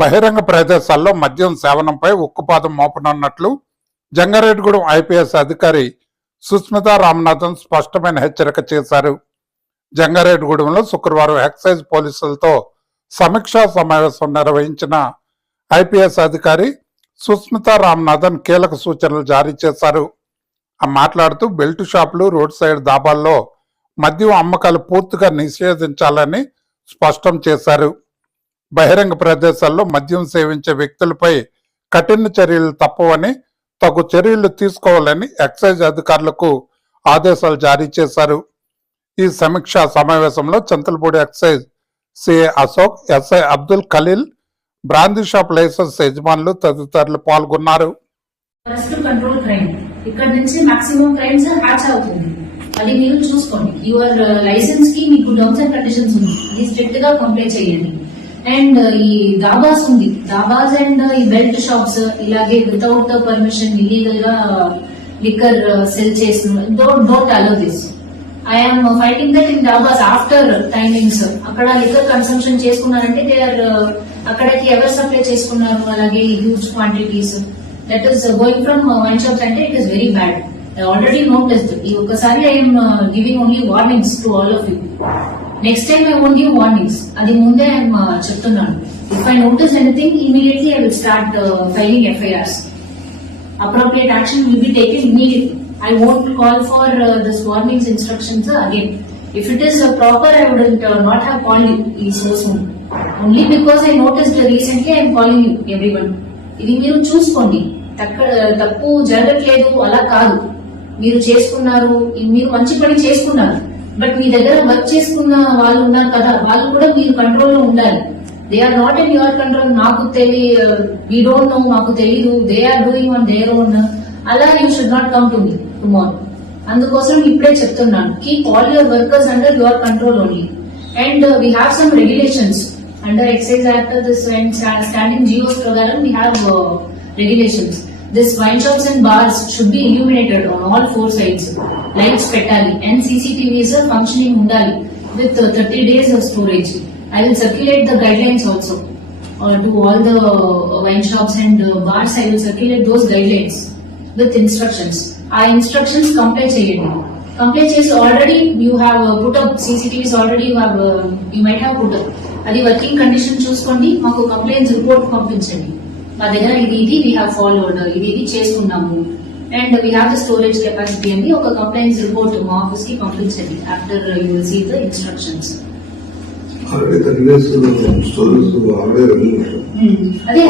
బహిరంగ ప్రదేశాల్లో మద్యం సేవనంపై ఉక్కుపాదం మోపనున్నట్లు జంగారెడ్డిగూడెం ఐపీఎస్ అధికారి సుస్మితా రామనాథన్ స్పష్టమైన హెచ్చరిక చేశారు. జంగారెడ్డిగూడెంలో శుక్రవారం ఎక్సైజ్ పోలీసులతో సమీక్షా సమావేశం నిర్వహించిన ఐపీఎస్ అధికారి సుస్మితా రామనాథన్ కీలక సూచనలు జారీ చేశారు. మాట్లాడుతూ బెల్ట్ షాపులు, రోడ్ సైడ్ దాబాల్లో మద్యం అమ్మకాలు పూర్తిగా నిషేధించాలని స్పష్టం చేశారు. బహిరంగ ప్రదేశాల్లో మద్యం సేవించే వ్యక్తులపై కఠిన చర్యలు తప్పవని, తగు చర్యలు తీసుకోవాలని ఎక్సైజ్ అధికారులకు ఆదేశాలు జారీ చేశారు. ఈ సమీక్షా సమావేశంలో Chintalapudi excise CI Ashok, SI Abdul Khalil, brandy shop licence యజమానులు తదితరులు పాల్గొన్నారు. ఇక్కడ నుంచి మాక్సిమం క్రైమ్స్ హ్యాచ్ అవుతుంది. అది మీరు చూసుకోండి. యువర్ లైసెన్స్ కి మీకు టర్మ్స్ అండ్ కండిషన్స్ ఉంది, అది స్ట్రిక్ట్ గా కంప్లై చేయండి. అండ్ ఈ దాబాస్ ఉంది, దాబాస్ అండ్ ఈ బెల్ట్ షాప్స్ ఇలాగే వితౌట్ పర్మిషన్ ఇల్లీగల్ గా లిక్కర్ సెల్ చేసిన don't allow this. I'm fighting that in dhabas after timings అక్కడ లిక్కర్ కన్సంప్షన్ చేసుకున్నారంటే దే ఆర్ అక్కడికి ఎవరు సప్లై చేసుకున్నారు, అలాగే huge quantities that is going from wine shops అంటే it is very bad. I already noticed. ఈ ఒక్కసారి I am giving only warnings to all of you. Next time I won't give warnings. అది ముందే I am చెప్తున్నాను. If I notice anything, immediately I will start filing FIRs. Appropriate action will be taken immediately. I won't call for this warnings instructions again. If it is proper, I would not have called you so soon. Only because I noticed recently, I am calling you, everyone. ఇది మీరు చూసుకోండి. తప్పు జరగట్లేదు అలా కాదు, మీరు చేసుకున్నారు, మీరు మంచి పని చేసుకున్నారు. బట్ మీ దగ్గర వర్క్ చేసుకున్న వాళ్ళు ఉన్నారు కదా, వాళ్ళు కూడా మీరు కంట్రోల్ లో ఉండాలి. They are not in your control. మాకు వీ డోంట్ నో, మాకు తెలీదు, they are doing on their own. అలా you should not come to me tomorrow. అందుకోసం ఇప్పుడే చెప్తున్నాను, keep all your workers under your control only. And we have some regulations under excise act, this standing GOs ప్రకారం we have regulations. This wine shops and bars should be illuminated on all four sides. Lights petali and CCTVs are functioning undali with 30 days of storage. I will circulate the guidelines also to all the wine shops and bars. I will circulate those guidelines with instructions. Our instructions comply cheyandi. Comply chesi already you have put up CCTVs already you might have put up. Adi working condition చూసుకోండి, మాకు complaints report పంపించండి. మా దగ్గర ఇది we have followed, ఇది చేసుకున్నాము and we have the storage capacity అని ఒక కంప్లైంట్స్ రిపోర్ట్ మా ఆఫీస్ కి పంపించండి. After you will see the instructions. అదే